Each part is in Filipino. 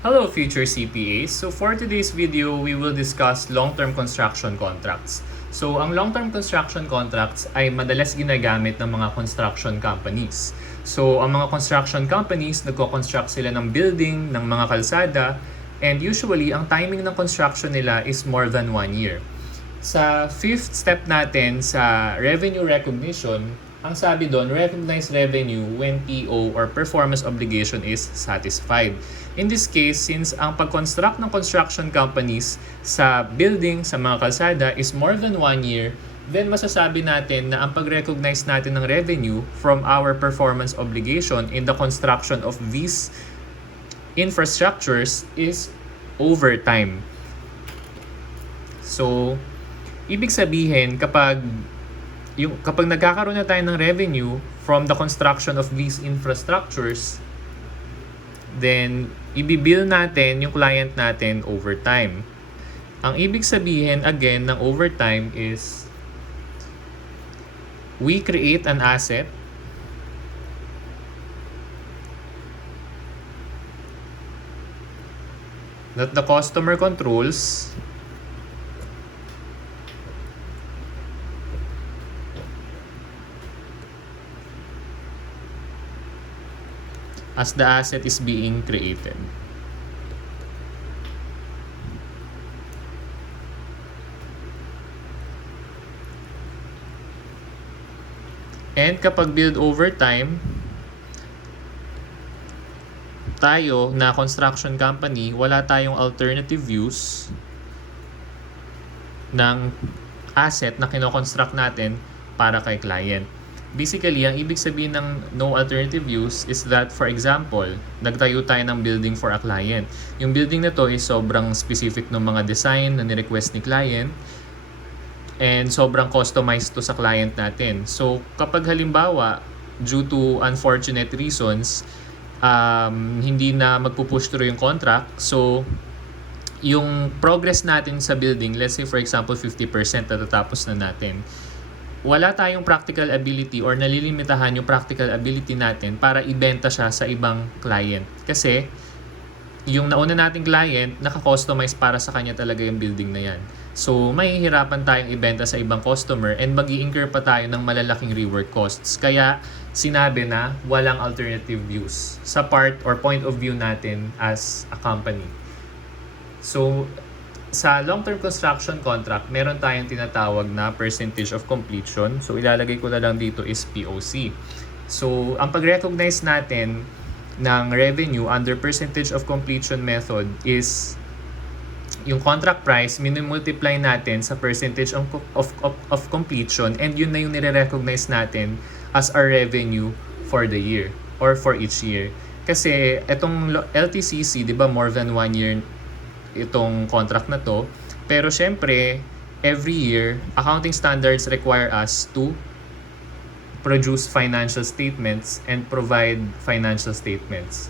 Hello future CPAs! So for today's video, we will discuss long-term construction contracts. So ang long-term construction contracts ay madalas ginagamit ng mga construction companies. So ang mga construction companies, nagko-construct sila ng building, ng mga kalsada, and usually ang timing ng construction nila is more than 1 year. Sa fifth step natin sa revenue recognition, ang sabi doon, recognize revenue when PO or performance obligation is satisfied. In this case, since ang pag-construct ng construction companies sa building, sa mga kalsada is more than 1 year, then masasabi natin na ang pag-recognize natin ng revenue from our performance obligation in the construction of these infrastructures is over time. So, ibig sabihin kapag nagkakaroon na tayo ng revenue from the construction of these infrastructures, then ibibill natin yung client natin over time. Ang ibig sabihin again ng overtime is we create an asset that the customer controls as the asset is being created. And kapag build over time, tayo na construction company, wala tayong alternative use ng asset na kinoconstruct natin para kay client. Basically, ang ibig sabihin ng no alternative use is that, for example, nagtayo tayo ng building for a client. Yung building na to is sobrang specific ng mga design na ni-request ni client and sobrang customized to sa client natin. So, kapag halimbawa, due to unfortunate reasons, hindi na magpupush through yung contract, so yung progress natin sa building, let's say for example 50% natatapos na natin, wala tayong practical ability or nalilimitahan yung practical ability natin para ibenta siya sa ibang client. Kasi yung nauna nating client, naka-customize para sa kanya talaga yung building na yan. So, mahihirapan tayong ibenta sa ibang customer and mag-i-incur pa tayo ng malalaking rework costs. Kaya, sinabi na walang alternative use sa part or point of view natin as a company. So, sa long-term construction contract, meron tayong tinatawag na percentage of completion. So, ilalagay ko na lang dito is POC. So, ang pag-recognize natin ng revenue under percentage of completion method is yung contract price, minimultiply natin sa percentage of completion, and yun na yung nire-recognize natin as our revenue for the year or for each year. Kasi itong LTCC, di ba, more than 1 year itong contract na to. Pero syempre, every year, accounting standards require us to produce financial statements and provide financial statements.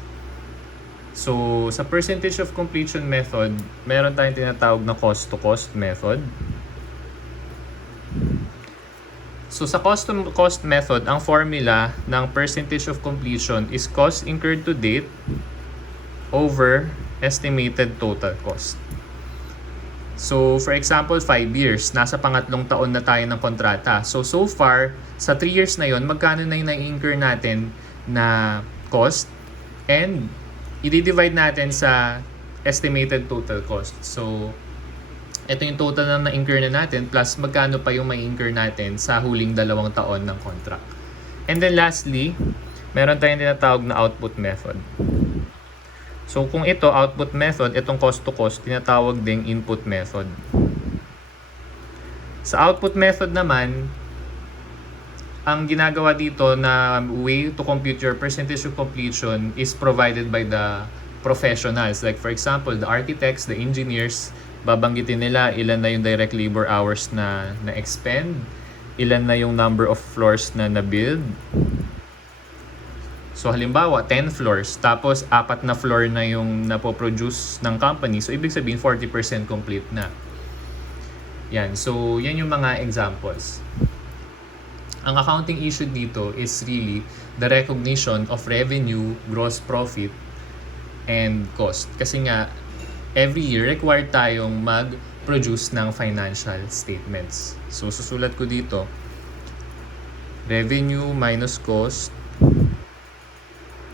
So, sa percentage of completion method, meron tayong tinatawag na cost-to-cost method. So, sa cost-to-cost method, ang formula ng percentage of completion is cost incurred to date over estimated total cost. So, for example, 5 years, nasa pangatlong taon na tayo ng kontrata. So far, sa 3 years na yon, magkano na yung na-incur natin na cost and i-divide natin sa estimated total cost. So, ito yung total na na-incur na natin plus magkano pa yung ma-incur natin sa huling 2 taon ng contract. And then lastly, meron tayong tinatawag na output method. So, kung ito output method, itong cost to cost, tinatawag ding input method. Sa output method naman, ang ginagawa dito na way to compute your percentage of completion is provided by the professionals. Like for example, the architects, the engineers, babanggitin nila ilan na yung direct labor hours na na-expend, ilan na yung number of floors na na-build. So halimbawa, 10 floors, tapos 4 na floor na yung napoproduce ng company. So ibig sabihin, 40% complete na. Yan. So yan yung mga examples. Ang accounting issue dito is really the recognition of revenue, gross profit, and cost. Kasi nga, every year required tayong mag-produce ng financial statements. So, susulat ko dito, revenue minus cost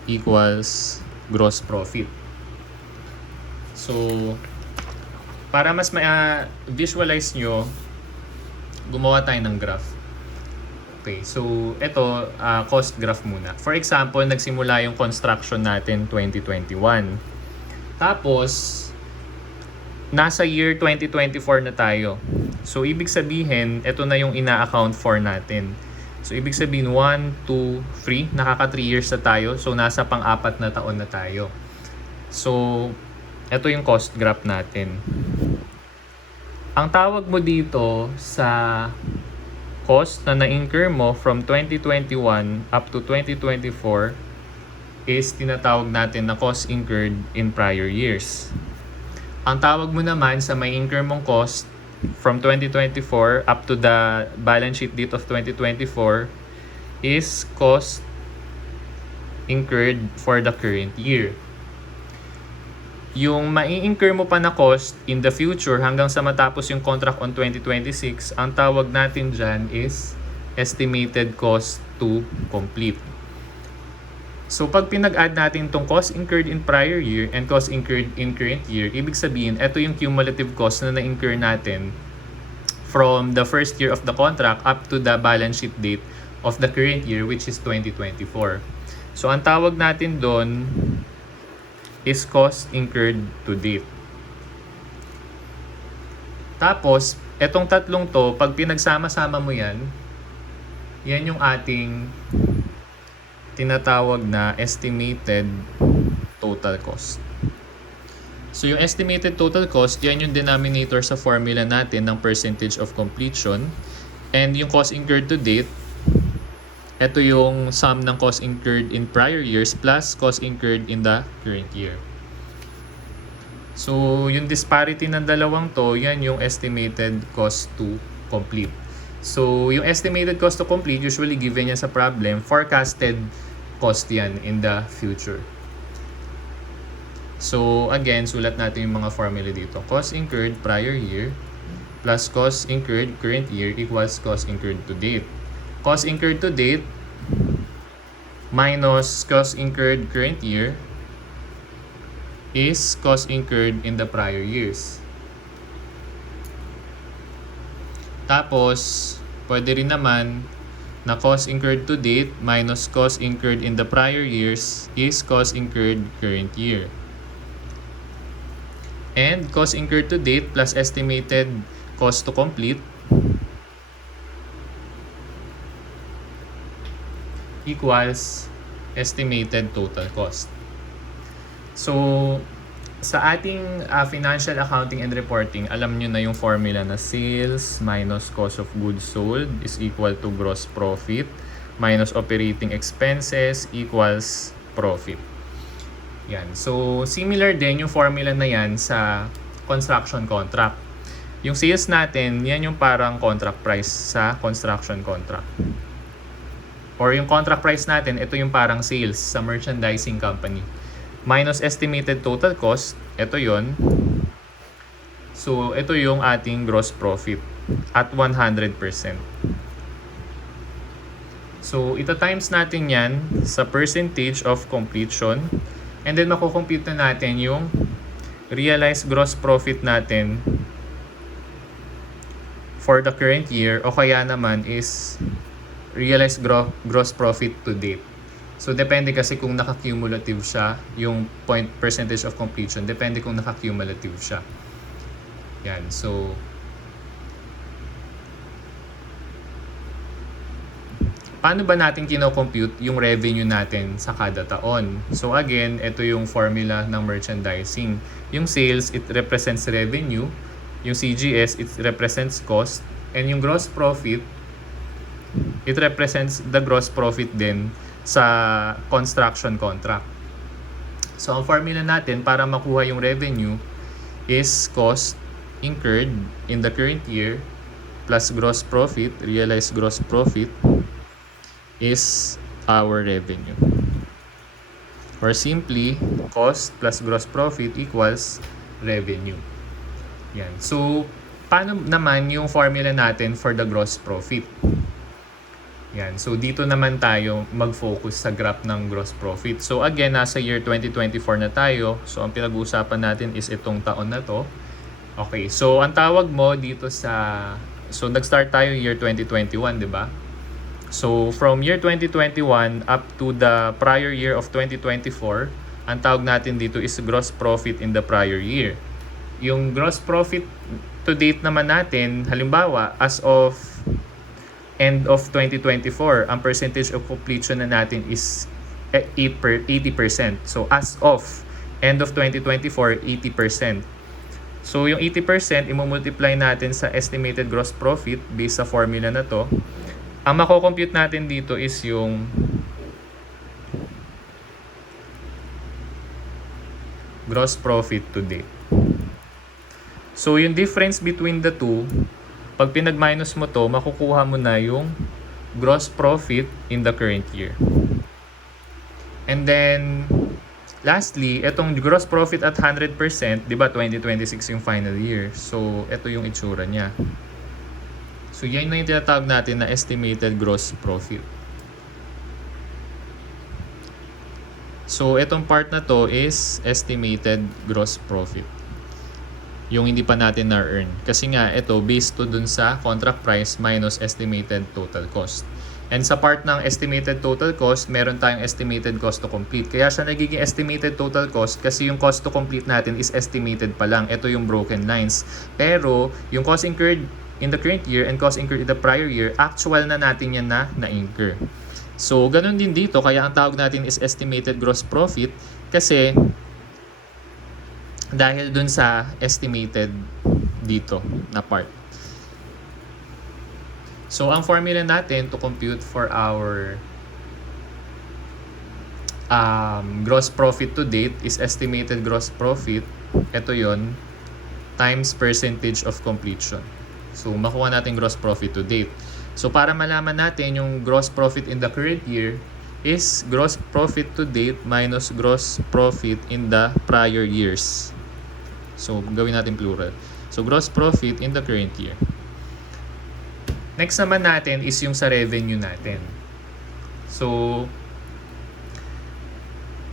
equals gross profit. So, para mas visualize nyo, gumawa tayo ng graph. Okay, so ito, cost graph muna. For example, nagsimula yung construction natin 2021. Tapos, nasa year 2024 na tayo. So, ibig sabihin, ito na yung ina-account for natin. So, ibig sabihin, 1, 2, 3, nakaka 3 years na tayo. So, nasa pang-4 na taon na tayo. So, ito yung cost graph natin. Ang tawag mo dito sa cost na na-incur mo from 2021 up to 2024 is tinatawag natin na cost incurred in prior years. Ang tawag mo naman sa may incur mong cost from 2024 up to the balance sheet date of 2024 is cost incurred for the current year. Yung mai-incur mo pa na cost in the future hanggang sa matapos yung contract on 2026, ang tawag natin dyan is estimated cost to complete. So, pag pinag-add natin itong cost incurred in prior year and cost incurred in current year, ibig sabihin, ito yung cumulative cost na na-incur natin from the first year of the contract up to the balance sheet date of the current year, which is 2024. So, ang tawag natin doon is cost incurred to date. Tapos, etong tatlong to, pag pinagsama-sama mo yan yung ating tinatawag na estimated total cost. So, yung estimated total cost, yan yung denominator sa formula natin ng percentage of completion. And yung cost incurred to date, ito yung sum ng cost incurred in prior years plus cost incurred in the current year. So, yung disparity ng dalawang to, yan yung estimated cost to complete. So, yung estimated cost to complete, usually given yan sa problem, forecasted cost yan in the future. So, again, sulat natin yung mga formula dito. Cost incurred prior year plus cost incurred current year equals cost incurred to date. Cost incurred to date minus cost incurred current year is cost incurred in the prior years. Tapos, pwede rin naman na cost incurred to date minus cost incurred in the prior years is cost incurred current year. And cost incurred to date plus estimated cost to complete equals estimated total cost. So, sa ating financial accounting and reporting, alam nyo na yung formula na sales minus cost of goods sold is equal to gross profit minus operating expenses equals profit. Yan. So, similar din yung formula na yan sa construction contract. Yung sales natin, yan yung parang contract price sa construction contract. Or yung contract price natin, ito yung parang sales sa merchandising company. Minus estimated total cost, ito yon. So, ito yung ating gross profit at 100%. So, ito times natin yan sa percentage of completion. And then, makukompute na natin yung realized gross profit natin for the current year o kaya naman is realized gross profit to date. So, depende kasi kung naka-cumulative siya, yung percentage of completion, depende kung naka-cumulative siya. Yan. So, paano ba natin kino-compute yung revenue natin sa kada taon? So, again, ito yung formula ng merchandising. Yung sales, it represents revenue. Yung CGS, it represents cost. And yung gross profit, it represents the gross profit din sa construction contract. So, ang formula natin para makuha yung revenue is cost incurred in the current year plus gross profit, realized gross profit is our revenue. Or simply, cost plus gross profit equals revenue. Yan. So, paano naman yung formula natin for the gross profit? Yan. So, dito naman tayo mag-focus sa graph ng gross profit. So, again, nasa year 2024 na tayo. So, ang pinag-uusapan natin is itong taon na to. Okay. So, ang tawag mo dito sa... So, nag-start tayo year 2021, di ba? So, from year 2021 up to the prior year of 2024, ang tawag natin dito is gross profit in the prior year. Yung gross profit to date naman natin, halimbawa, as of end of 2024, ang percentage of completion na natin is 80%. So, as of end of 2024, 80%. So, yung 80%, imumultiply natin sa estimated gross profit based sa formula na to. Ang mako-compute natin dito is yung gross profit to date. So, yung difference between the two, pag pinag-minus mo to, makukuha mo na yung gross profit in the current year. And then, lastly, itong gross profit at 100%, di ba 2026 yung final year. So, ito yung itsura niya. So, yan na yung tinatawag natin na estimated gross profit. So, itong part na to is estimated gross profit. Yung hindi pa natin na-earn. Kasi nga, ito, based to dun sa contract price minus estimated total cost. And sa part ng estimated total cost, meron tayong estimated cost to complete. Kaya siya nagiging estimated total cost kasi yung cost to complete natin is estimated pa lang. Ito yung broken lines. Pero, yung cost incurred in the current year and cost incurred in the prior year, actual na natin yan na-incur. So, ganun din dito. Kaya ang tawag natin is estimated gross profit kasi dahil dun sa estimated dito na part. So, ang formula natin to compute for our gross profit to date is estimated gross profit. Ito yon times percentage of completion. So, makuha natin gross profit to date. So, para malaman natin yung gross profit in the current year is gross profit to date minus gross profit in the prior years. So, gawin natin plural. So, gross profit in the current year. Next naman natin is yung sa revenue natin. So,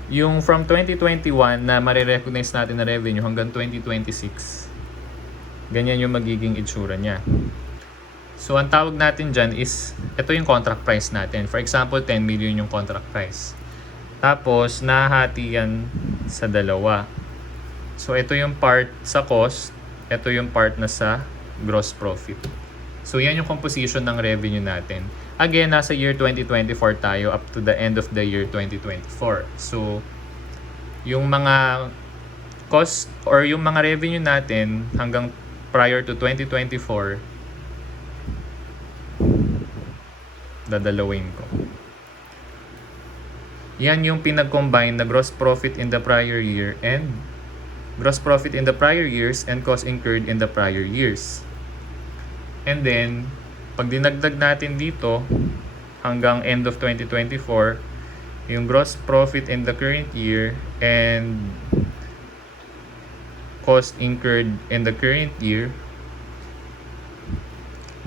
yung from 2021 na marirecognize natin na revenue hanggang 2026, ganyan yung magiging itsura niya. So, ang tawag natin dyan is, ito yung contract price natin. For example, 10 million yung contract price. Tapos, nahati yan sa dalawa. So, ito yung part sa cost, ito yung part na sa gross profit. So, yan yung composition ng revenue natin. Again, nasa year 2024 tayo up to the end of the year 2024. So, yung mga cost or yung mga revenue natin hanggang prior to 2024, dadalawin ko. Yan yung pinag-combine na gross profit in the prior year and gross profit in the prior years and cost incurred in the prior years. And then, pag dinagdag natin dito, hanggang end of 2024, yung gross profit in the current year and cost incurred in the current year,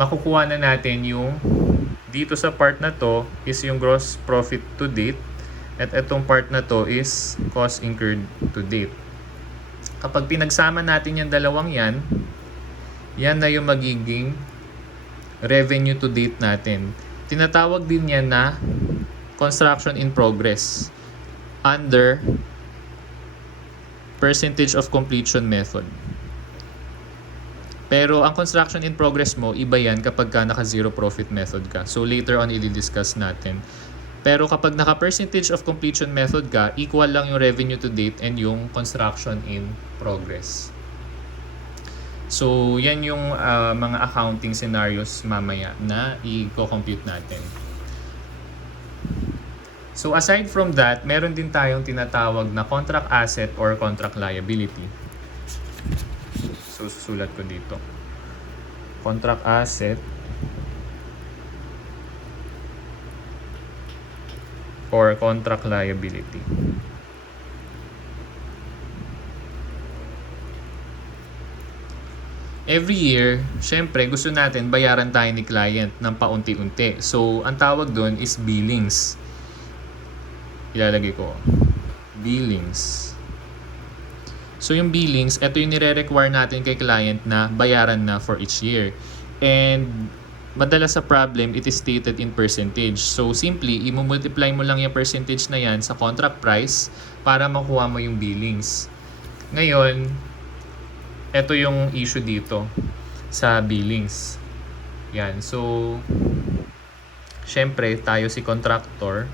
makukuha na natin yung dito sa part na to is yung gross profit to date at itong part na to is cost incurred to date. Kapag pinagsama natin yung dalawang yan, yan na yung magiging revenue to date natin. Tinatawag din yan na construction in progress under percentage of completion method. Pero ang construction in progress mo, iba yan kapag ka naka zero profit method ka. So later on, i-discuss natin. Pero kapag naka percentage of completion method ka, equal lang yung revenue to date and yung construction in progress. So, yan yung mga accounting scenarios mamaya na i-compute natin. So, aside from that, meron din tayong tinatawag na contract asset or contract liability. So, susulat ko dito. Contract asset or contract liability. Every year, syempre gusto natin bayaran tayo ni client ng paunti-unti. So, ang tawag doon is billings. Ilalagay ko. Billings. So, yung billings, ito yung nire-require natin kay client na bayaran na for each year. And madalas sa problem, it is stated in percentage. So, simply, i-multiply mo lang yung percentage na yan sa contract price para makuha mo yung billings. Ngayon, ito yung issue dito sa billings. Yan. So, syempre, tayo si contractor.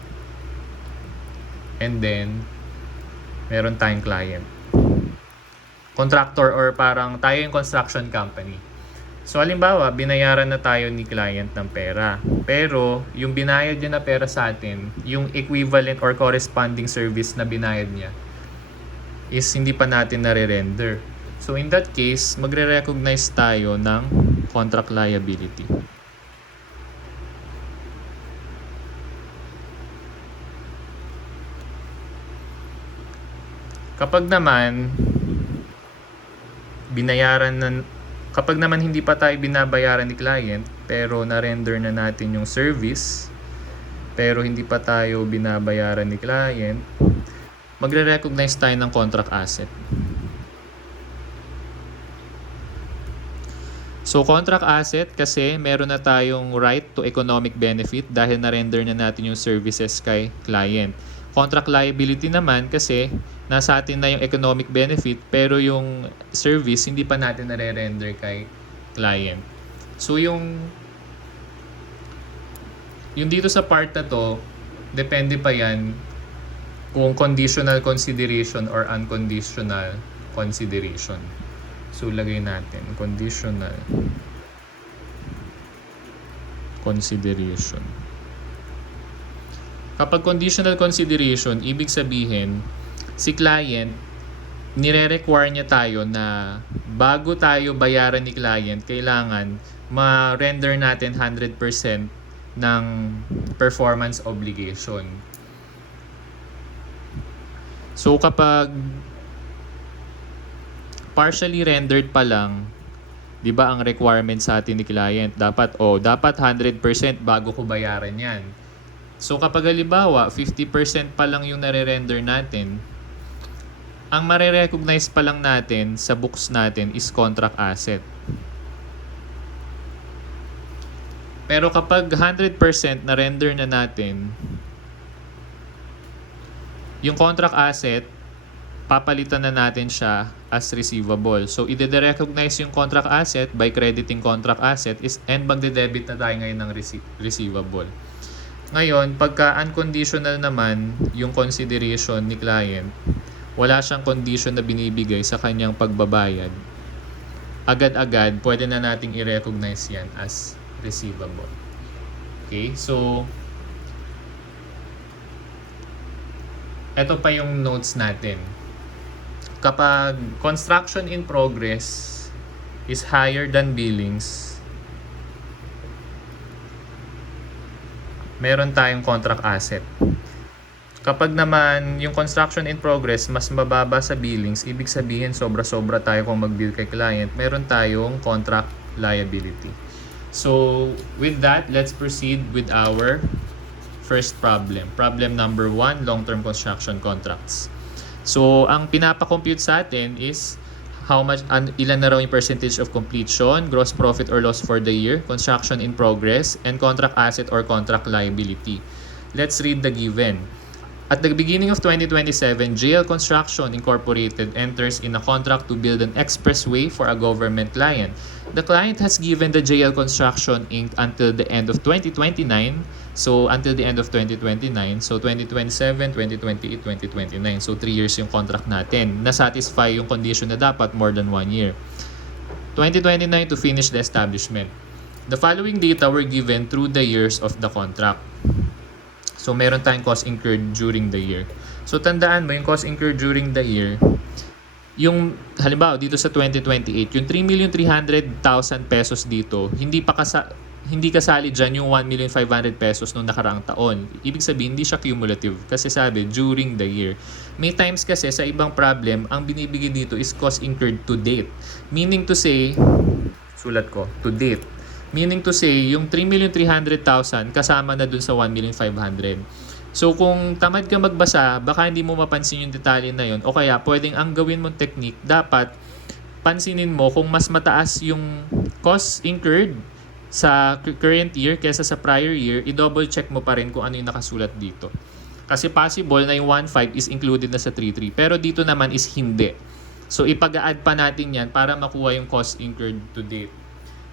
And then, meron tayong client. Contractor or parang tayo yung construction company. So, halimbawa, binayaran na tayo ni client ng pera. Pero, yung binayad niya na pera sa atin, yung equivalent or corresponding service na binayad niya, is hindi pa natin nare-render. So, in that case, magre-recognize tayo ng contract liability. Kapag naman, kapag naman hindi pa tayo binabayaran ni client, pero na-render na natin yung service, pero hindi pa tayo binabayaran ni client, magre-recognize tayo ng contract asset. So, contract asset kasi meron na tayong right to economic benefit dahil na-render na natin yung services kay client. Contract liability naman kasi nasa atin na yung economic benefit pero yung service hindi pa natin nare-render kay client. So, yung dito sa part na to, depende pa yan kung conditional consideration or unconditional consideration. So, lagay natin, conditional consideration. Kapag conditional consideration, ibig sabihin, si client, nire-require niya tayo na bago tayo bayaran ni client, kailangan ma-render natin 100% ng performance obligation. So, kapag partially rendered pa lang, 'di ba ang requirement sa atin ni client dapat 100% bago ko bayaran 'yan. So kapag halimbawa 50% pa lang yung nare-render natin, ang mare-recognize pa lang natin sa books natin is contract asset. Pero kapag 100% na render na natin, yung contract asset, papalitan na natin siya as receivable. So, i-recognize yung contract asset by crediting contract asset and magde-debit na tayo ngayon ng receivable. Ngayon, pagka unconditional naman yung consideration ni client, wala siyang condition na binibigay sa kanyang pagbabayad, agad-agad pwede na nating i-recognize yan as receivable. Okay? So, ito pa yung notes natin. Kapag construction in progress is higher than billings, meron tayong contract asset. Kapag naman yung construction in progress mas mababa sa billings, ibig sabihin sobra-sobra tayo kung mag-bill kay client, meron tayong contract liability. So, with that, let's proceed with our first problem. Problem number 1, long-term construction contracts. So, ang pinapa-compute sa atin is ilan na raw yung percentage of completion, gross profit or loss for the year, construction in progress, and contract asset or contract liability. Let's read the given. At the beginning of 2027, JL Construction Incorporated enters in a contract to build an expressway for a government client. The client has given the JL Construction Inc. until the end of 2029. So, until the end of 2029. So, 2027, 2028, 2029. So, 3 years yung contract natin. Na-satisfy yung condition na dapat more than 1 year. 2029 to finish the establishment. The following data were given through the years of the contract. So, meron tayong cost incurred during the year. So, tandaan mo yung cost incurred during the year. Yung, halimbawa, dito sa 2028, yung 3,300,000 pesos dito, hindi pa hindi kasali dyan yung 1,500,000 pesos nung nakaraang taon. Ibig sabihin, hindi siya cumulative. Kasi sabi, during the year. May times kasi sa ibang problem, ang binibigay dito is cost incurred to date. Meaning to say, sulat ko, to date. Meaning to say, yung 3,300,000 kasama na dun sa 1,500,000. So kung tamad ka magbasa, baka hindi mo mapansin yung detalye na yun. O kaya, pwedeng ang gawin mong technique, dapat pansinin mo kung mas mataas yung cost incurred sa current year kaysa sa prior year, i-double check mo pa rin kung ano yung nakasulat dito. Kasi possible na yung 1.5 is included na sa 3.3. Pero dito naman is hindi. So ipag-add pa natin yan para makuha yung cost incurred to date.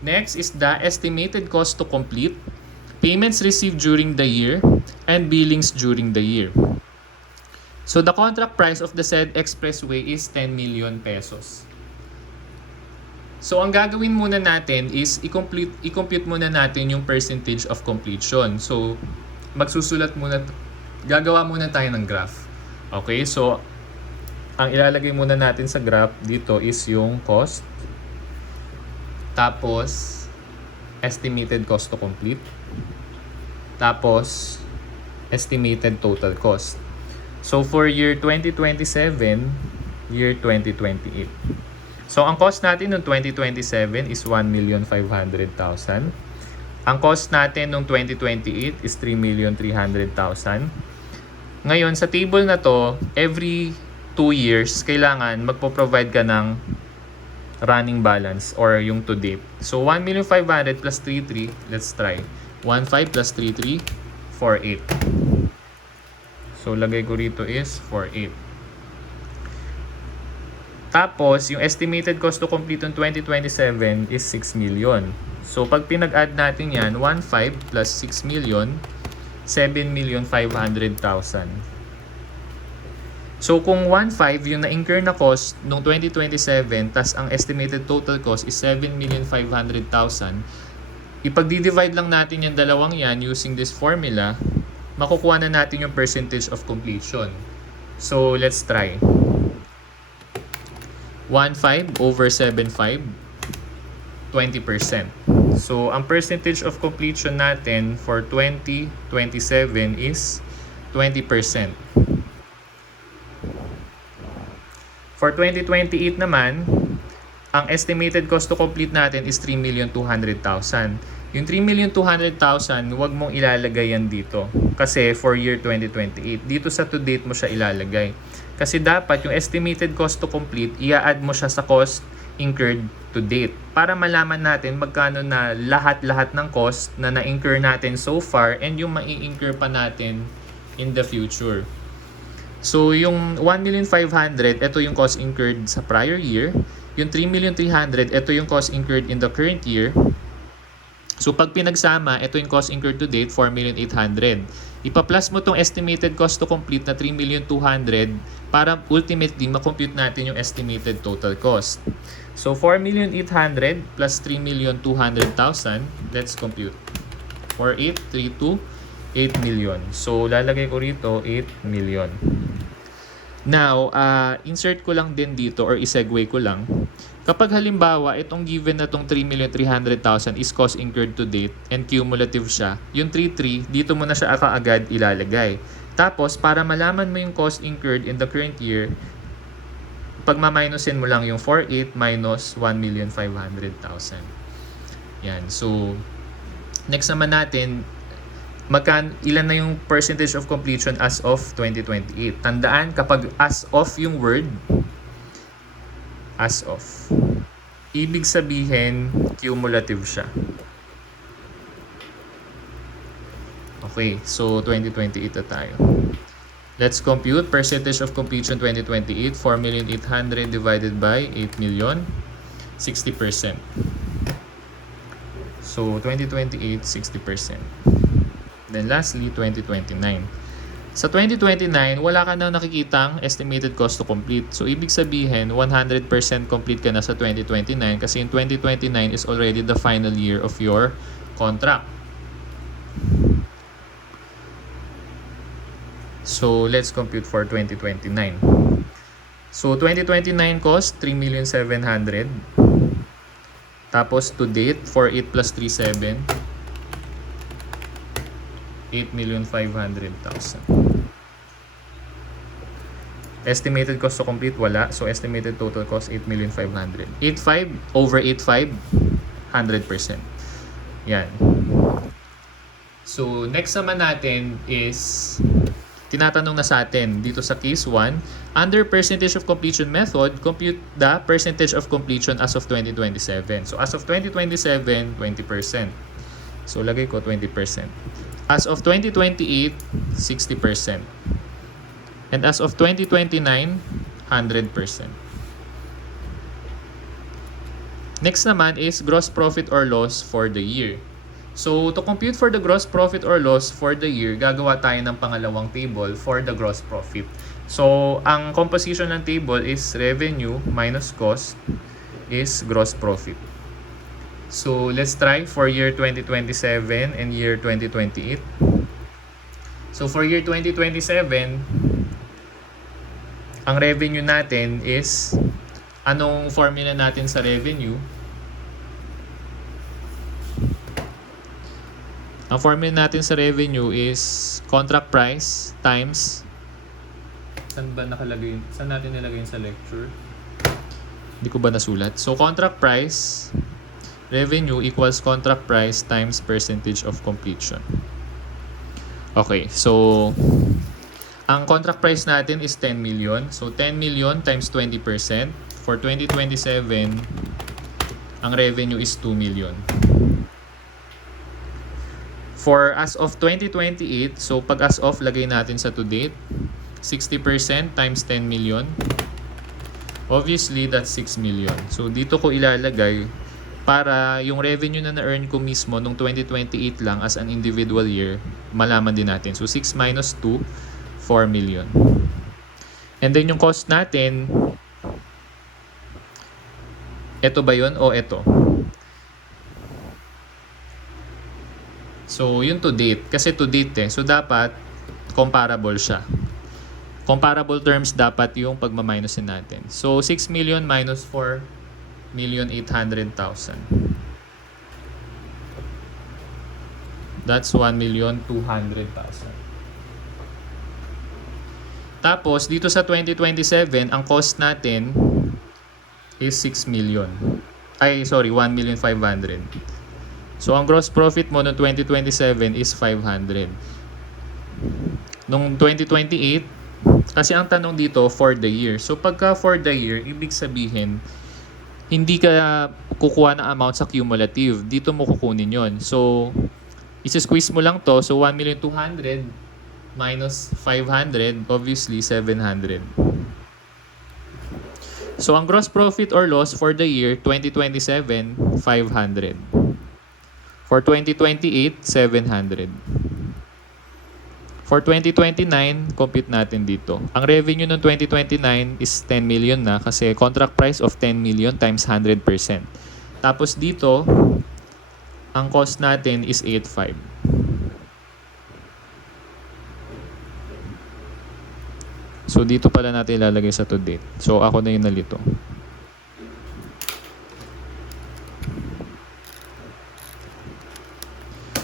Next is the estimated cost to complete, payments received during the year, and billings during the year. So the contract price of the said expressway is 10 million pesos. So ang gagawin muna natin is i-compute muna natin yung percentage of completion. So gagawa muna tayo ng graph. Okay, so ang ilalagay muna natin sa graph dito is yung cost, tapos estimated cost to complete, tapos estimated total cost. So for year 2027, year 2028. So ang cost natin noong 2027 is 1,500,000. Ang cost natin noong 2028 is 3,300,000. Ngayon sa table na to, every 2 years kailangan magpo-provide ka ng running balance or yung to date. So 1,500,000 plus 3,300, let's try. 1,500,000 plus 3,300, 4,800. So lagay ko rito is 4,800. Tapos, yung estimated cost to complete on 2027 is 6 million. So, pag pinag-add natin yan, 1.5 plus 6 million, 7,500,000. So, kung 1.5 yung na-incur na cost noong 2027, tas ang estimated total cost is 7,500,000, ipag-divide lang natin yung dalawang yan using this formula, makukuha na natin yung percentage of completion. So, let's try. 1.5 over 7.5, 20%. So, ang percentage of completion natin for 2027 is 20%. For 2028 naman, ang estimated cost to complete natin is 3,200,000. Yung 3,200,000, huwag mong ilalagay yan dito. Kasi for year 2028, dito sa to date mo siya ilalagay. Kasi dapat yung estimated cost to complete, i-add mo siya sa cost incurred to date. Para malaman natin magkano na lahat-lahat ng cost na na-incur natin so far and yung mai-incur pa natin in the future. So yung 1,500,000, ito yung cost incurred sa prior year. Yung 3,300,000, ito yung cost incurred in the current year. So pag pinagsama, ito yung cost incurred to date, 4,800,000. Ipa-plus mo tong estimated cost to complete na 3,200,000 para ultimately makompute natin yung estimated total cost. So 4,800,000 plus 3,200,000, let's compute. 4,832, 8 million. So lalagay ko rito 8 million. Now, insert ko lang din dito or isegue ko lang. Kapag halimbawa, itong given na itong 3,300,000 is cost incurred to date and cumulative siya, yung 3,300, dito mo na siya kaagad ilalagay. Tapos, para malaman mo yung cost incurred in the current year, pagmaminusin mo lang yung 4,800 minus 1,500,000. Yan. So, next naman natin, ilan na yung percentage of completion as of 2028. Tandaan, kapag as of yung word, as of, ibig sabihin, cumulative siya. Okay, so 2028 na tayo. Let's compute percentage of completion 2028, 4,800,000 divided by 8 million, 60%. So 2028, 60%. Then lastly, 2029. Sa 2029, wala ka na nakikitang estimated cost to complete. So, ibig sabihin, 100% complete ka na sa 2029 kasi in 2029 is already the final year of your contract. So, let's compute for 2029. So, 2029 cost, 3,700,000. Tapos, to date, 4,800,000 plus 3,700, 8,500,000. Estimated cost to complete, wala. So, estimated total cost, 8,500,000. 8,500 over 8,500, 100%. Yan. So, next naman natin is, tinatanong na sa atin dito sa case 1, under percentage of completion method, compute the percentage of completion as of 2027. So, as of 2027, 20%. So, lagay ko 20%. As of 2028, 60%. And as of 2029, 100%. Next naman is gross profit or loss for the year. So, to compute for the gross profit or loss for the year, gagawa tayo ng pangalawang table for the gross profit. So, ang composition ng table is revenue minus cost is gross profit. So, let's try for year 2027 and year 2028. So, for year 2027, ang revenue natin is, anong formula natin sa revenue? Ang formula natin sa revenue is contract price times, saan ba nakalagay? Saan natin nilagay sa lecture? Hindi ko ba nasulat? So, contract price, revenue equals contract price times percentage of completion. Okay, so, ang contract price natin is 10 million. So, 10 million times 20%. For 2027, ang revenue is 2 million. For as of 2028, so pag as of, lagay natin sa to date, 60% times 10 million. Obviously, that's 6 million. So, dito ko ilalagay para yung revenue na na-earn ko mismo nung 2028 lang as an individual year, malaman din natin. So, 6 minus 2, 4 million. And then yung cost natin, ito ba yun o ito? So, yun to date. Kasi to date So, dapat comparable siya. Comparable terms dapat yung pagmaminusin natin. So, 6 million minus 4,800,000. That's 1,200,000. Tapos, dito sa 2027, ang cost natin is 6 million. 1,500,000. So, ang gross profit mo noong 2027 is 500. Noong 2028, kasi ang tanong dito, for the year. So, pagka for the year, ibig sabihin, hindi ka kukuha ng amount sa cumulative. Dito mo kukunin yon. So, isi-squeeze mo lang to. So, 1,200,000 minus 500, obviously 700. So, ang gross profit or loss for the year 2027, 500. For 2028, 700. For 2029, compute natin dito. Ang revenue ng 2029 is 10 million na kasi contract price of 10 million times 100%. Tapos dito, ang cost natin is 8.5. So, dito pala natin ilalagay sa to date. So, ako na yung nalito.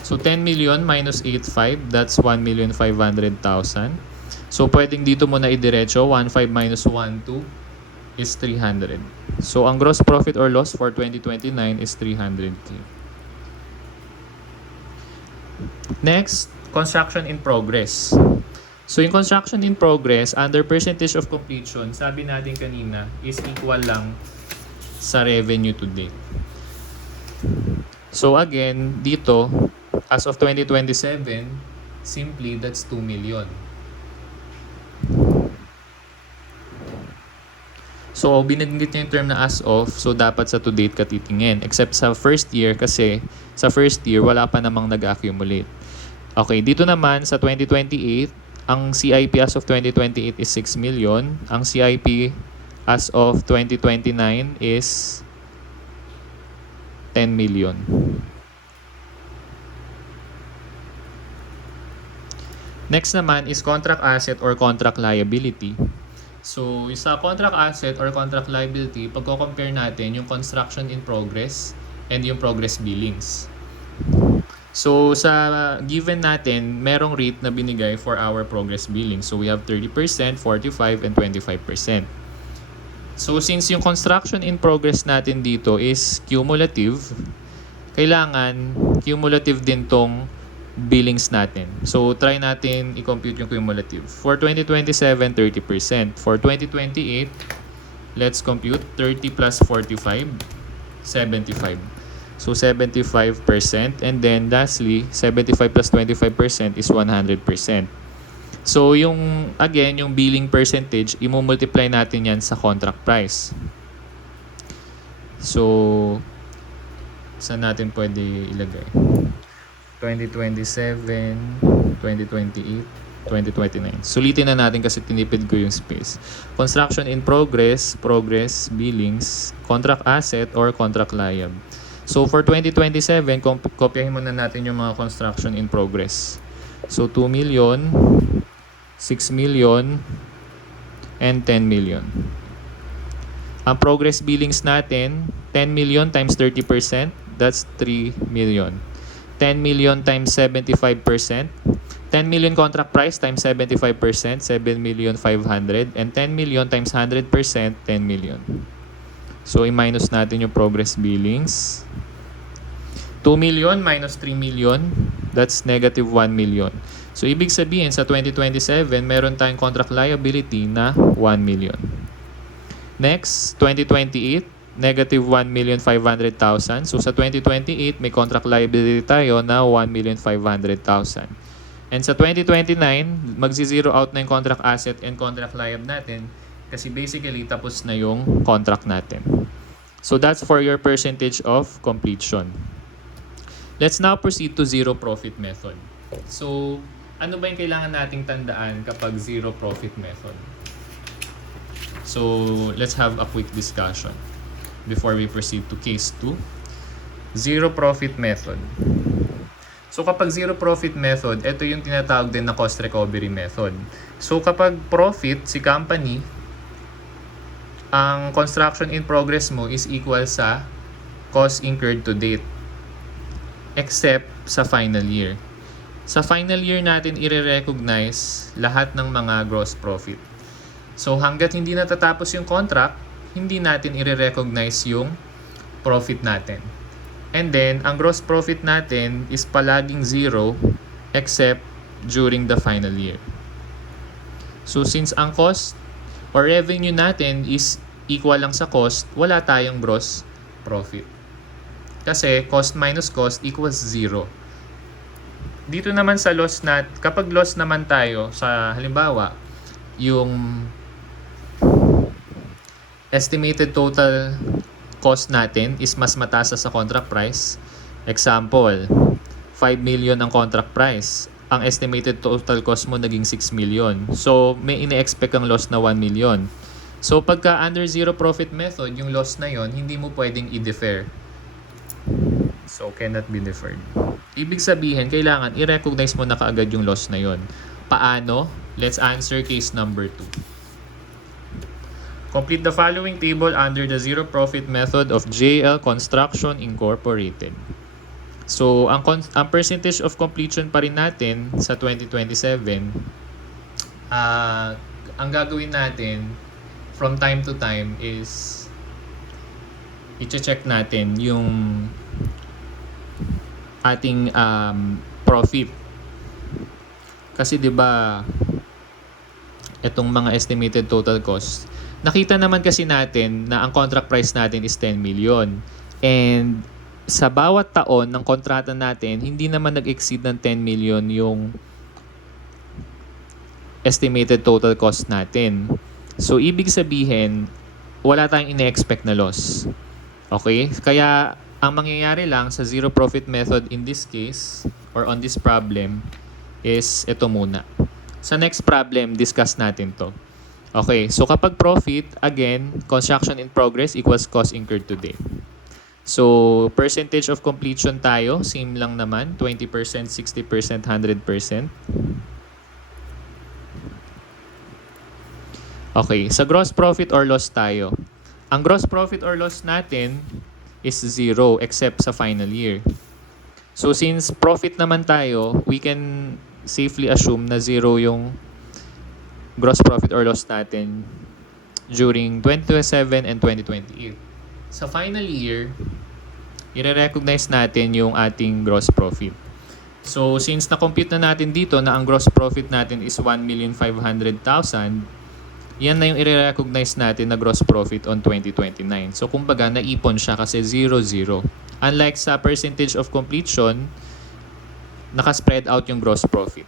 So, 10 million minus 8.5, that's 1,500,000. So, pwedeng dito mo na idiretso, 1.5 minus 1.2 is 300. So, ang gross profit or loss for 2029 is 300K. Next, construction in progress. So, yung construction in progress, under percentage of completion, sabi natin kanina, is equal lang sa revenue to date. So, again, dito, as of 2027, simply, that's 2 million. So, binanggit niya yung term na as of, so dapat sa to date ka titingin. Except sa first year, kasi sa first year, wala pa namang nag-accumulate. Okay, dito naman sa 2028, ang CIP as of 2028 is 6 million. Ang CIP as of 2029 is 10 million. Next naman is contract asset or contract liability. So, sa contract asset or contract liability, pagko-compare natin yung construction in progress and yung progress billings. So, sa given natin, merong rate na binigay for our progress billing. So, we have 30%, 45%, and 25%. So, since yung construction in progress natin dito is cumulative, kailangan cumulative din tong billings natin. So, try natin i-compute yung cumulative. For 2027, 30%. For 2028, let's compute 30 plus 45, 75. So, 75%. And then, lastly, 75 plus 25% is 100%. So, again, yung billing percentage, i-multiply natin yan sa contract price. So, saan natin pwede ilagay? 2027, 2028, 2029. Sulitin na natin kasi tinipid ko yung space. Construction in progress, progress, billings, contract asset, or contract liab. So, for 2027, kopyahin muna natin yung mga construction in progress. So, 2 million, 6 million, and 10 million. Ang progress billings natin, 10 million times 30%, that's 3 million. 10 million times 75%, 10 million contract price times 75%, 7 million 500, and 10 million times 100%, 10 million. So, i-minus natin yung progress billings. 2 million minus 3 million, that's negative 1 million. So, ibig sabihin, sa 2027, meron tayong contract liability na 1 million. Next, 2028, negative 1,500,000. So, sa 2028, may contract liability tayo na 1,500,000. And sa 2029, magzi-zero out na yung contract asset and contract liab natin kasi basically tapos na yung contract natin. So, that's for your percentage of completion. Let's now proceed to zero profit method. So, ano ba yung kailangan nating tandaan kapag zero profit method? So, let's have a quick discussion before we proceed to case 2. Zero profit method. So, kapag zero profit method, ito yung tinatawag din na cost recovery method. So, kapag profit si company, ang construction in progress mo is equal sa cost incurred to date. Except sa final year. Sa final year natin, i-recognize lahat ng mga gross profit. So, hanggat hindi natatapos yung contract, hindi natin i-recognize yung profit natin. And then, ang gross profit natin is palaging zero except during the final year. So, since ang cost or revenue natin is equal lang sa cost, wala tayong gross profit. Kasi cost minus cost equals zero. Dito naman sa loss kapag loss naman tayo, sa halimbawa, yung estimated total cost natin is mas mataas sa contract price. Example, 5 million ang contract price. Ang estimated total cost mo naging 6 million. So, may ine-expect kang loss na 1 million. So, pagka under zero profit method, yung loss na yon hindi mo pwedeng i-defer. So, cannot be deferred. Ibig sabihin, kailangan i-recognize mo na kaagad yung loss na yon. Paano? Let's answer case number 2. Complete the following table under the zero profit method of JL Construction Incorporated. So, ang percentage of completion pa rin natin sa 2027, ang gagawin natin from time to time is i-check natin yung ating profit. Kasi 'di ba itong mga estimated total cost, nakita naman kasi natin na ang contract price natin is 10 million. And sa bawat taon ng kontrata natin, hindi naman nag-exceed ng 10 million yung estimated total cost natin. So, ibig sabihin, wala tayong ine-expect na loss. Okay? Kaya, ang mangyayari lang sa zero profit method in this case, or on this problem, is ito muna. Sa next problem, discuss natin to. Okay, so kapag profit, again, construction in progress equals cost incurred to date. So, percentage of completion tayo, same lang naman, 20%, 60%, 100%. Okay, sa gross profit or loss tayo. Ang gross profit or loss natin is zero except sa final year. So since profit naman tayo, we can safely assume na zero yung gross profit or loss natin during 2027 and 2028. Sa final year, i-recognize natin yung ating gross profit. So since na-compute na natin dito na ang gross profit natin is 1,500,000, yan na yung i-recognize natin na gross profit on 2029. So kumbaga naipon siya kasi 0, 0. Unlike sa percentage of completion, naka-spread out yung gross profit.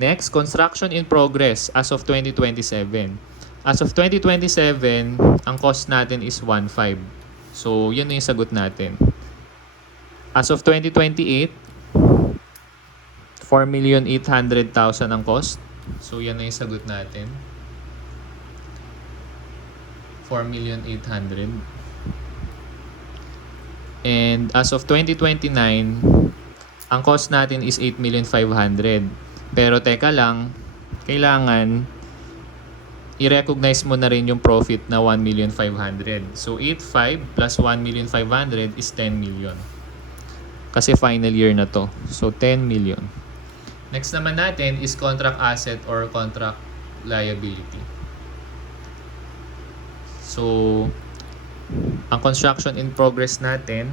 Next, construction in progress as of 2027. As of 2027, ang cost natin is 1.5. So yun na yung sagot natin. As of 2028, 4,800,000 ang cost. So yan na yung sagot natin. 4,800,000. And as of 2029, ang cost natin is 8,500,000. Pero teka lang, kailangan i-recognize mo na rin yung profit na 1,500,000. So 8.5 plus 1,500,000 is 10 million. Kasi final year na to. So 10 million. Next naman natin is contract asset or contract liability. So, ang construction in progress natin,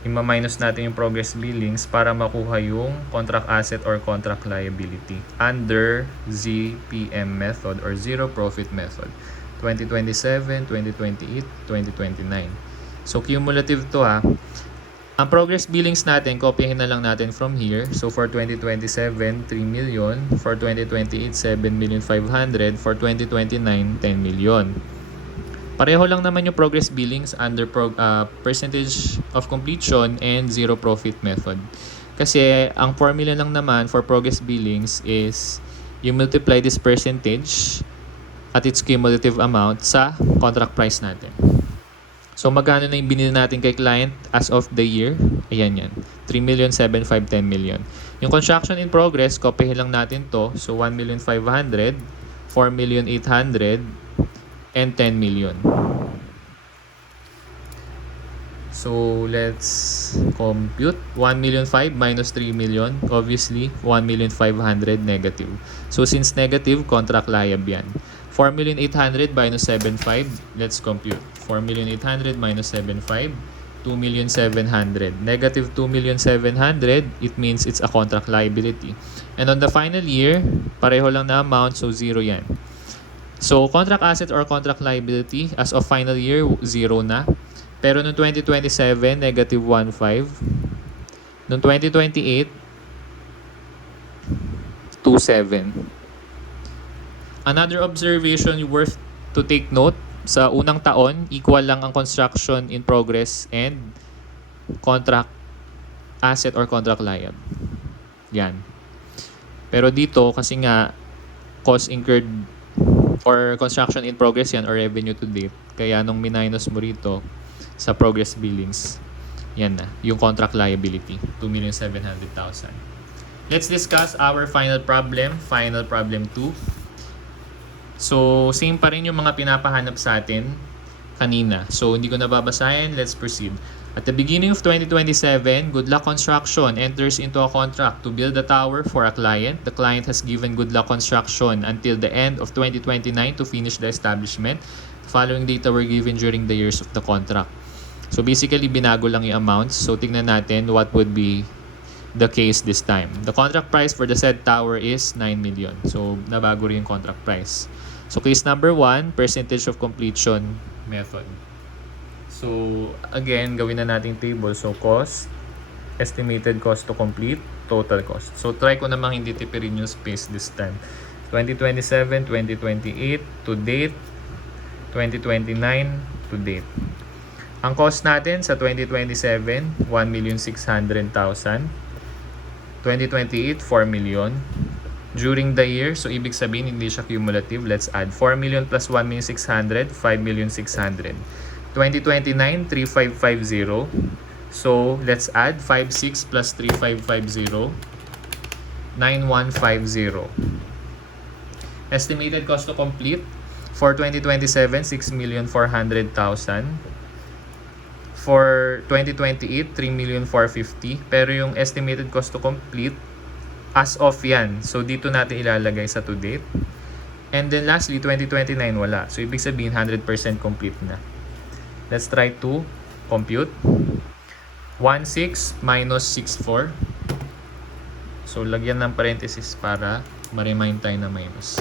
ima-minus natin yung progress billings para makuha yung contract asset or contract liability under ZPM method or zero profit method. 2027, 2028, 2029. So, cumulative to ha. Ang progress billings natin, kopyahin na lang natin from here. So, for 2027, 3 million. For 2028, 7,500,000. For 2029, 10 million. Pareho lang naman yung progress billings under percentage of completion and zero profit method. Kasi ang formula lang naman for progress billings is you multiply this percentage at its cumulative amount sa contract price natin. So magkano na yung binili natin kay client as of the year? Ayan yan. 3 million, 7, 5, 10 million. Yung construction in progress, kopyahin lang natin to. So 1,500,000, 4,800,000, and 10 million. So let's compute. 1,500,000 minus 3 million. Obviously, 1,500,000 negative. So since negative, contract liab yan. 4,800,000 minus 7.5. Let's compute. 4,800,000 minus 7.5. 2,700,000. Negative 2,700,000, it means it's a contract liability. And on the final year, pareho lang na amount, so 0 yan. So, contract asset or contract liability, as of final year, 0 na. Pero noong 2027, negative 1.5. Noong 2028, 2.7. Another observation worth to take note, sa unang taon, equal lang ang construction in progress and contract asset or contract liab. Yan. Pero dito, kasi nga, cost incurred or construction in progress yan or revenue to date. Kaya nung minus mo rito sa progress billings, yan na, yung contract liability, 2,700,000. Let's discuss our final problem 2. So, same pa rin yung mga pinapahanap sa atin kanina. So, hindi ko na babasahin. Let's proceed. At the beginning of 2027, Good Luck Construction enters into a contract to build a tower for a client. The client has given Good Luck Construction until the end of 2029 to finish the establishment. The following data were given during the years of the contract. So, basically, binago lang yung amounts. So, tingnan natin what would be the case this time. The contract price for the said tower is 9 million. So, nabago rin yung contract price. So, case number 1, percentage of completion method. So, again, gawin na natin table. So, cost, estimated cost to complete, total cost. So, try ko namang hindi tipirin yung space this time. 2027, 2028 to date, 2029 to date. Ang cost natin sa 2027, 1,600,000. 2028, 4 million. During the year, so ibig sabihin hindi siya cumulative. Let's add 4 million plus 1,600,000, 5,600,000. 2029, 3,550. So, let's add 5,600,000 plus 3,550, 9,150. Estimated cost to complete for 2027, 6,400,000. For 2028, 3,450,000. Pero yung estimated cost to complete, as of yan. So, dito natin ilalagay sa to date. And then lastly, 2029 wala. So, ibig sabihin 100% complete na. Let's try to compute. 16 minus 64. So, lagyan ng parenthesis para ma-remind tayo na minus.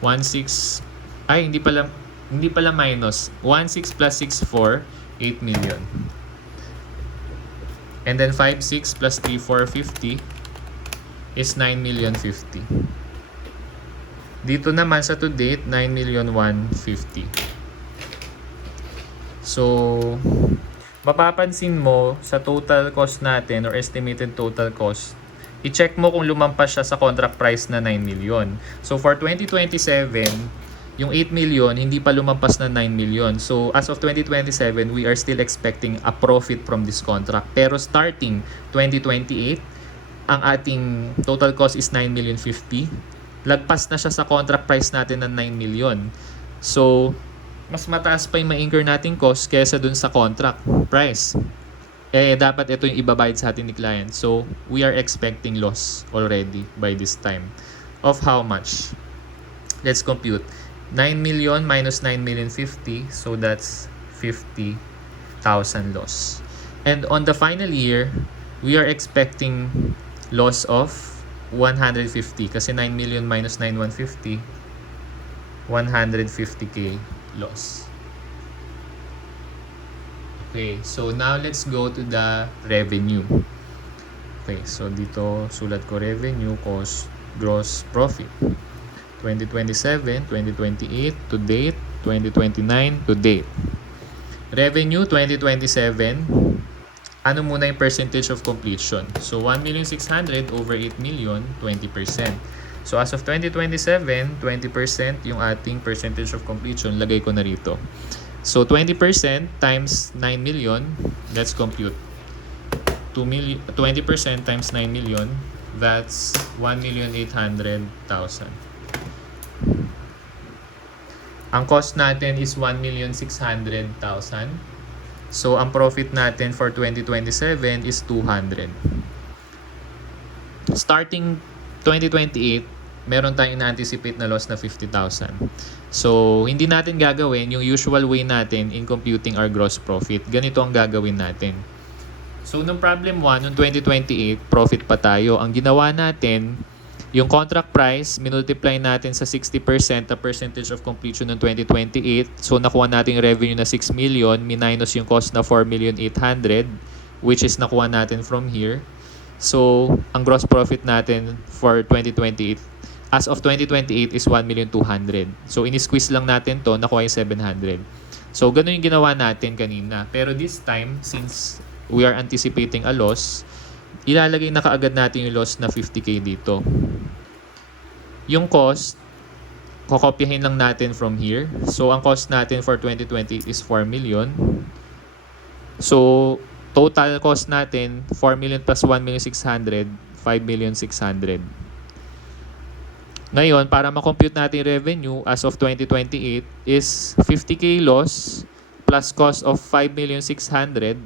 16, ay, hindi pala minus. 16 plus 64, 8 million. And then 56 plus 3450 is 9,050,000. Dito naman sa to date, 9,150,000. So, mapapansin mo sa total cost natin or estimated total cost, i-check mo kung lumampas siya sa contract price na 9 million. So, for 2027, yung 8 million, hindi pa lumampas na 9 million. So, as of 2027, we are still expecting a profit from this contract. Pero starting 2028, ang ating total cost is 9,050,000. Lagpas na siya sa contract price natin ng 9 million. So, mas mataas pa yung ma-incur nating cost kaysa dun sa contract price. Dapat ito yung ibabayad sa atin ni client. So, we are expecting loss already by this time. Of how much? Let's compute. 9 million minus 9,050,000. So, that's 50,000 loss. And on the final year, we are expecting loss of 150 kasi 9 million minus 9,150, 150k loss. Okay, so now let's go to the revenue. Okay, so dito sulat ko revenue, cost, gross profit. 2027, 2028 to date, 2029 to date. Revenue 2027, ano muna yung percentage of completion? So, 1,600,000 over 8 million, 20%. So, as of 2027, 20% yung ating percentage of completion. Lagay ko na rito. So, 20% times 9 million, let's compute. 20% times 9 million, that's 1,800,000. Ang cost natin is 1,600,000. So, ang profit natin for 2027 is 200. Starting 2028, meron tayong na-anticipate na loss na 50,000. So, hindi natin gagawin yung usual way natin in computing our gross profit. Ganito ang gagawin natin. So, nung problem 1, nung 2028, profit pa tayo. Ang ginawa natin, yung contract price, minultiply natin sa 60% na percentage of completion ng 2028. So, nakuha natin yung revenue na 6 million, minus yung cost na 4,800,000, which is nakuha natin from here. So, ang gross profit natin for 2028, as of 2028 is 1,200,000. So, ini-squeeze lang natin to, nakuha yung 700. So, ganun yung ginawa natin kanina. Pero this time, since we are anticipating a loss, ilalagay na kaagad natin yung loss na 50k dito. Yung cost, kokopyahin lang natin from here. So, ang cost natin for 2020 is 4 million. So, total cost natin, 4 million plus 1,600,000, 5,600,000. Ngayon, para makompute natin revenue as of 2028 is 50k loss plus cost of 5,600,000.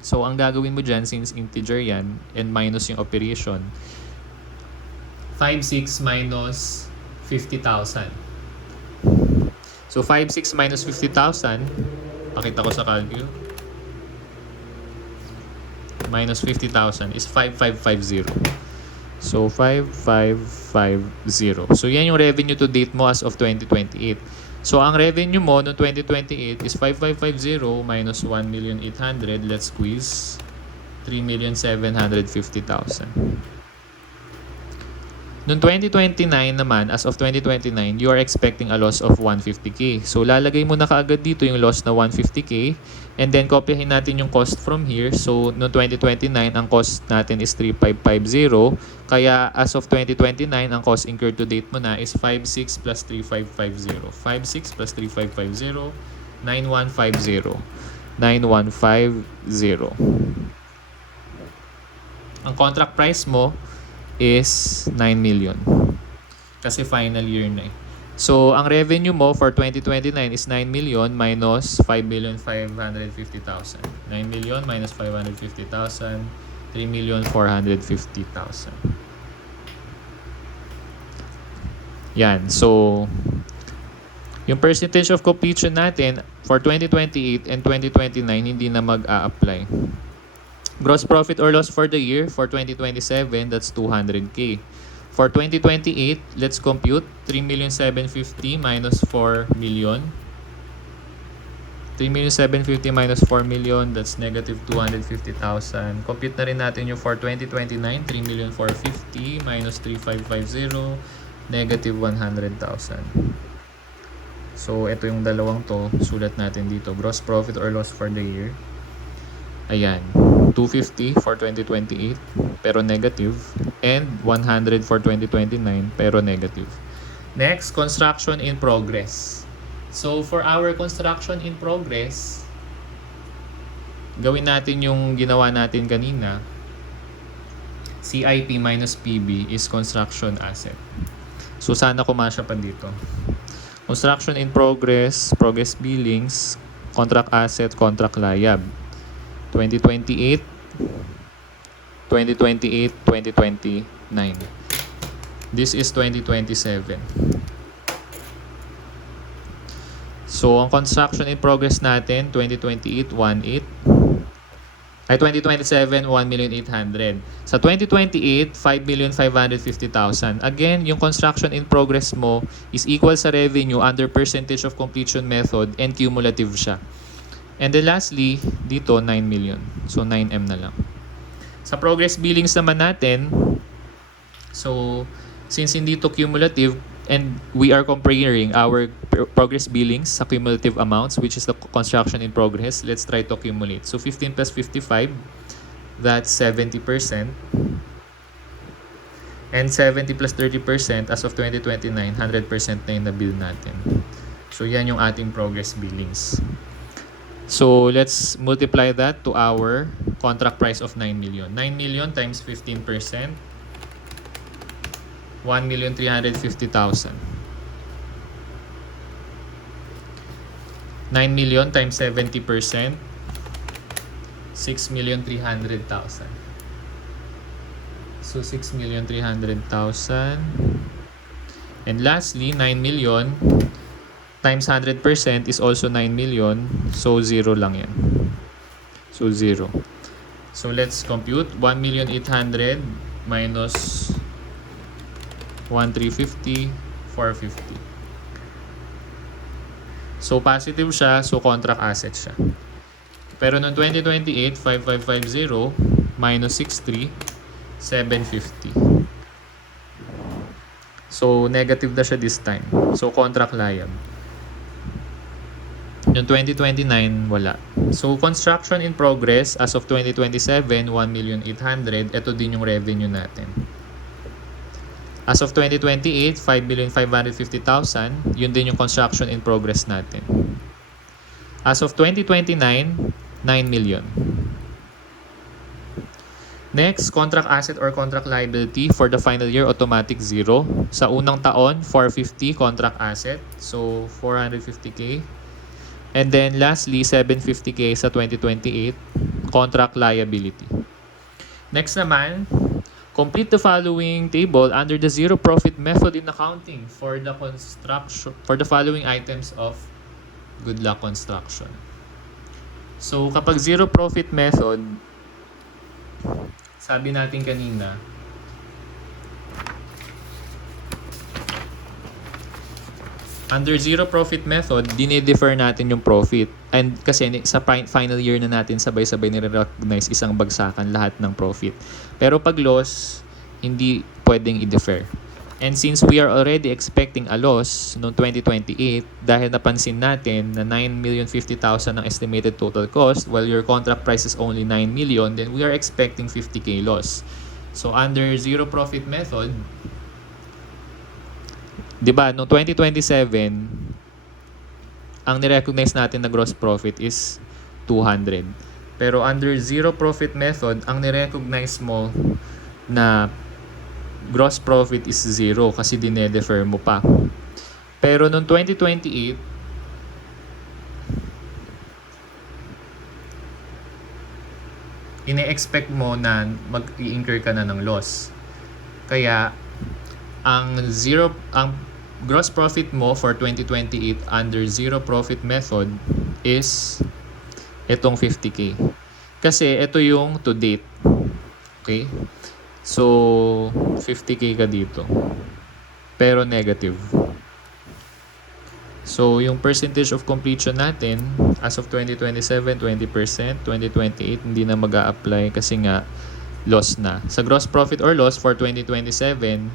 So, ang gagawin mo dyan, since integer yan, and minus yung operation, 5,600,000 minus 50,000. So, 5,600,000 minus 50,000, pakita ko sa calcul, minus 50,000 is 5,550. So, 5,550. So, yan yung revenue to date mo as of 2028. So, ang revenue mo no 2028 is 5,550 minus 1,800,000. Let's squeeze 3,750,000. Noong 2029 naman, as of 2029, you are expecting a loss of 150k. So, lalagay mo na kaagad dito yung loss na 150k. And then, kopyahin natin yung cost from here. So, noong 2029, ang cost natin is 3,550. Kaya, as of 2029, ang cost incurred to date mo na is 5,600 plus 3,550. 5,600 plus 3,550, 9,150. 9,150. Ang contract price mo is 9 million. Kasi final year na eh. So, ang revenue mo for 2029 is 9 million minus 5,550,000. 9 million minus 550,000, 3,450,000. Yan. So, yung percentage of completion natin for 2028 and 2029 hindi na mag-a-apply. Gross profit or loss for the year for 2027, that's 200K. For 2028, let's compute 3,750,000 minus 4 million. 3,750,000 minus 4 million, that's negative 250,000. Compute na rin natin yung for 2029, 3,450,000 minus 3,550, negative 100,000. So, ito yung dalawang to. Sulat natin dito. Gross profit or loss for the year. Ayan. 250 for 2028 pero negative, and 100 for 2029 pero negative. Next, construction in progress. So for our construction in progress, gawin natin yung ginawa natin kanina. CIP minus PB is construction asset. So sana kumasya pa dito. Construction in progress, progress billings, contract asset, contract liab. 2028, 2028, 2029. This is 2027. So, ang construction in progress natin, 2028, 1.8. Ay, 2027, 1,800,000. Sa 2028, 5,550,000. Again, yung construction in progress mo is equal sa revenue under percentage of completion method and cumulative siya. And then lastly, dito 9 million. So 9M na lang. Sa progress billings naman natin, so since hindi to cumulative and we are comparing our progress billings sa cumulative amounts, which is the construction in progress, let's try to accumulate. So 15 plus 55, that's 70%. And 70 plus 30% as of 2029, 100% na yung na-bill natin. So yan yung ating progress billings. So, let's multiply that to our contract price of 9 million. 9 million times 15%, 1,350,000. 9 million times 70%, 6,300,000. So, 6,300,000. And lastly, 9 million times 100% is also 9 million. So, 0 lang yan. So, 0. So, let's compute. 1,800,000 minus 1,350, 450. So, positive siya. So, contract asset siya. Pero noong 2028, 5,550 minus 63, 750. So, negative na siya this time. So, contract liab. Yung 2029, wala. So, construction in progress as of 2027, 1,800,000. Ito din yung revenue natin. As of 2028, 5,550,000. Yun din yung construction in progress natin. As of 2029, 9 million. Next, contract asset or contract liability for the final year, automatic 0. Sa unang taon, 450 contract asset. So, 450K. And then lastly, 750K sa 2028, contract liability. Next naman, complete the following table under the zero profit method in accounting for the construction for the following items of Good Luck Construction. So kapag zero profit method, sabi natin kanina, under zero profit method, dine-defer natin yung profit. And kasi sa final year na natin, sabay-sabay nire-recognize isang bagsakan lahat ng profit. Pero pag loss, hindi pwedeng i-defer. And since we are already expecting a loss noong 2028, dahil napansin natin na 9,050,000 ang estimated total cost, while your contract price is only 9 million, then we are expecting 50K loss. So under zero profit method, diba, noong 2027, ang nirecognize natin na gross profit is 200. Pero under zero profit method, ang nirecognize mo na gross profit is 0 kasi dine-defer mo pa. Pero noong 2028, ine-expect mo na mag-i-incur ka na ng loss. Kaya ang gross profit mo for 2028 under zero profit method is itong 50k. Kasi ito yung to date. Okay? So 50k ka dito. Pero negative. So yung percentage of completion natin as of 2027, 20%, 2028 hindi na mag-a-apply kasi nga loss na. Sa gross profit or loss for 2027,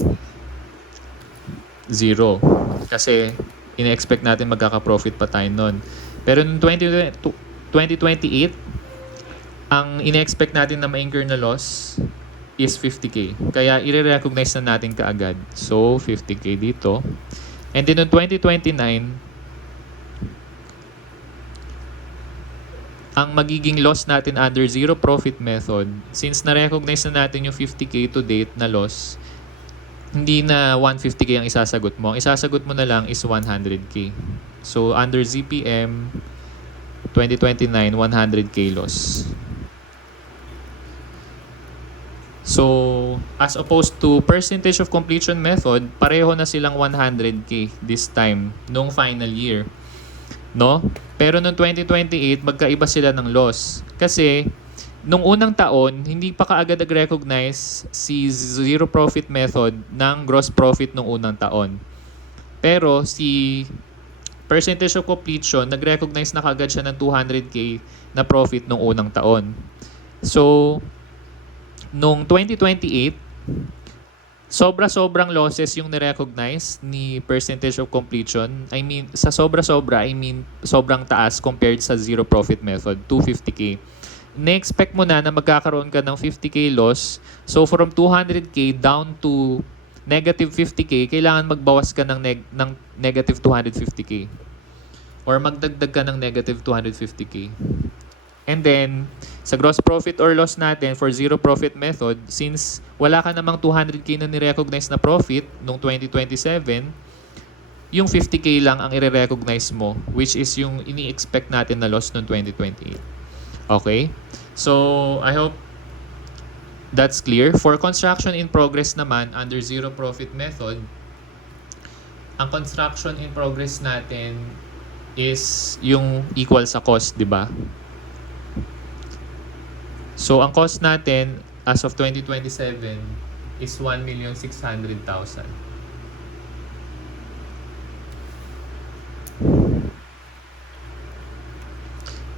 zero. Kasi ine-expect natin magkaka-profit pa tayo nun. Pero noong 2028, ang ine-expect natin na ma-incur na loss is 50k. Kaya i-recognize na natin kaagad. So 50k dito. And then noong 2029, ang magiging loss natin under zero profit method, since na-recognize na natin yung 50k to date na loss, hindi na 150k ang isasagot mo. Ang isasagot mo na lang is 100k. So, under ZPM 2029, 100k loss. So, as opposed to percentage of completion method, pareho na silang 100k this time, nung final year. No? Pero noong 2028, magkaiba sila ng loss. Kasi, nung unang taon, hindi pa kaagad nag-recognize si zero profit method ng gross profit nung unang taon. Pero si percentage of completion, nag-recognize na kaagad siya ng 200k na profit nung unang taon. So, nung 2028, sobra-sobrang losses yung ni-recognize ni percentage of completion. I mean, sa sobra-sobra, sobrang taas compared sa zero profit method, 250k. Na-expect mo na magkakaroon ka ng 50k loss. So, from 200k down to negative 50k, kailangan magbawas ka ng negative 250k. Or magdagdag ka ng negative 250k. And then, sa gross profit or loss natin for zero profit method, since wala ka namang 200k na ni-recognize na profit noong 2027, yung 50k lang ang i-recognize mo, which is yung ini-expect natin na loss noong 2028. Okay? So, I hope that's clear. For construction in progress naman, under zero profit method, ang construction in progress natin is yung equal sa cost, di ba? So, ang cost natin as of 2027 is 1,600,000.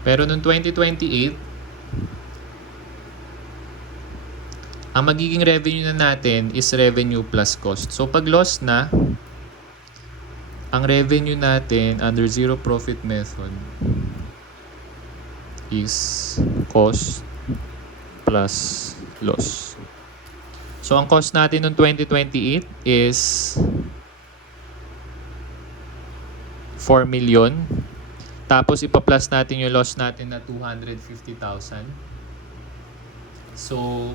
Pero noong 2028, ang magiging revenue na natin is revenue plus cost. So, pag loss na, ang revenue natin under zero profit method is cost plus loss. So, ang cost natin noong 2028 is 4 million. Tapos, ipa-plus natin yung loss natin na 250,000. So,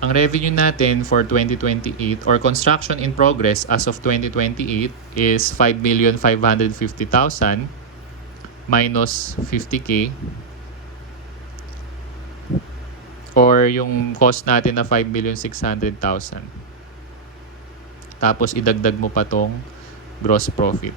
ang revenue natin for 2028 or construction in progress as of 2028 is 5,550,000 minus 50k or yung cost natin na 5,600,000. Tapos idagdag mo pa tong gross profit.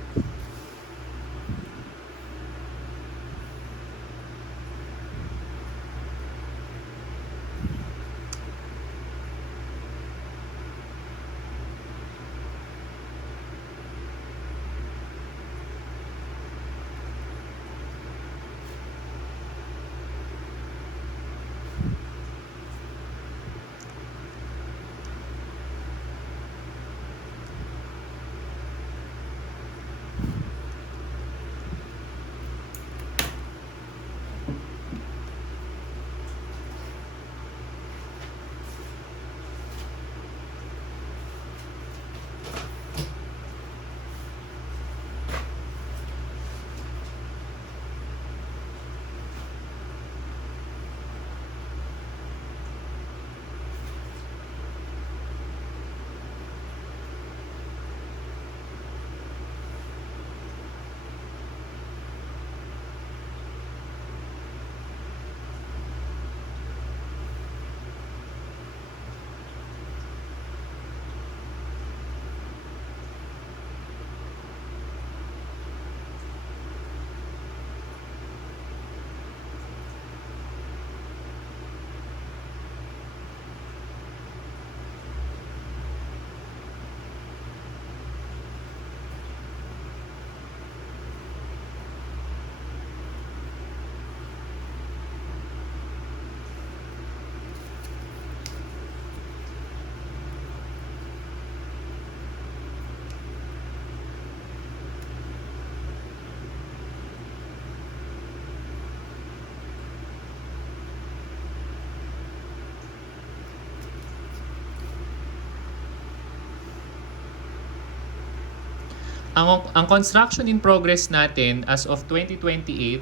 Ang construction in progress natin as of 2028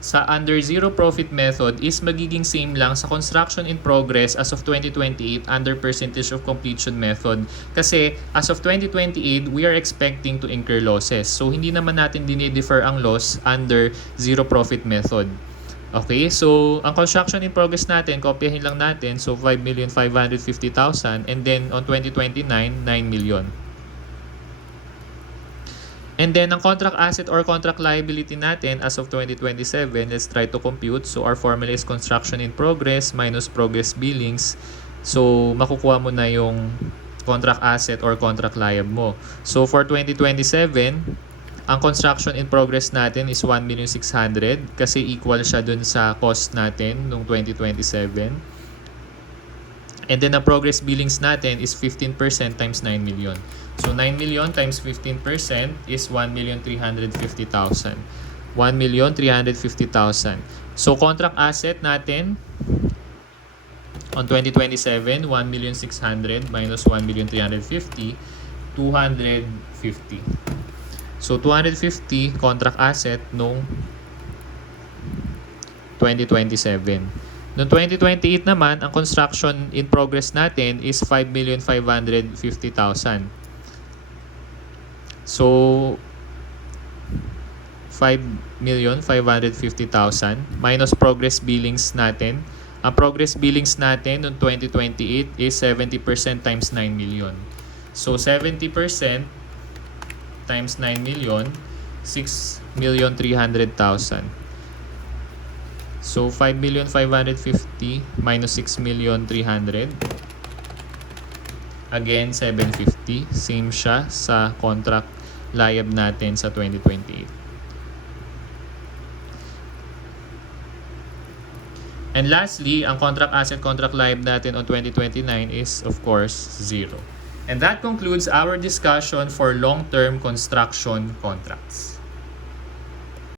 sa under zero profit method is magiging same lang sa construction in progress as of 2028 under percentage of completion method. Kasi as of 2028, we are expecting to incur losses. So hindi naman natin dinidefer ang loss under zero profit method. Okay, so ang construction in progress natin, kopyahin lang natin. So 5,550,000 and then on 2029, 9 million. And then, ang contract asset or contract liability natin as of 2027, let's try to compute. So, our formula is construction in progress minus progress billings. So, makukuha mo na yung contract asset or contract liability mo. So, for 2027, ang construction in progress natin is 1,600,000 kasi equal siya dun sa cost natin nung 2027. And then, ang progress billings natin is 15% times 9 million. So, 9 million times 15% is 1,350,000. 1,350,000. So, contract asset natin on 2027, 1,600,000 minus 1,350,000, 250. So, 250 contract asset nung 2027. Noong 2028 naman, ang construction in progress natin is 5,550,000. So, 5,550,000 minus progress billings natin. Ang progress billings natin noong 2028 is 70% times 9 million. So, 70% times 9 million, 6,300,000. So, 5,550,000 minus 6,300,000. Again, 750. Same siya sa contract liability natin sa 2028. And lastly, ang contract asset, contract liability natin on 2029 is of course 0. And that concludes our discussion for long-term construction contracts.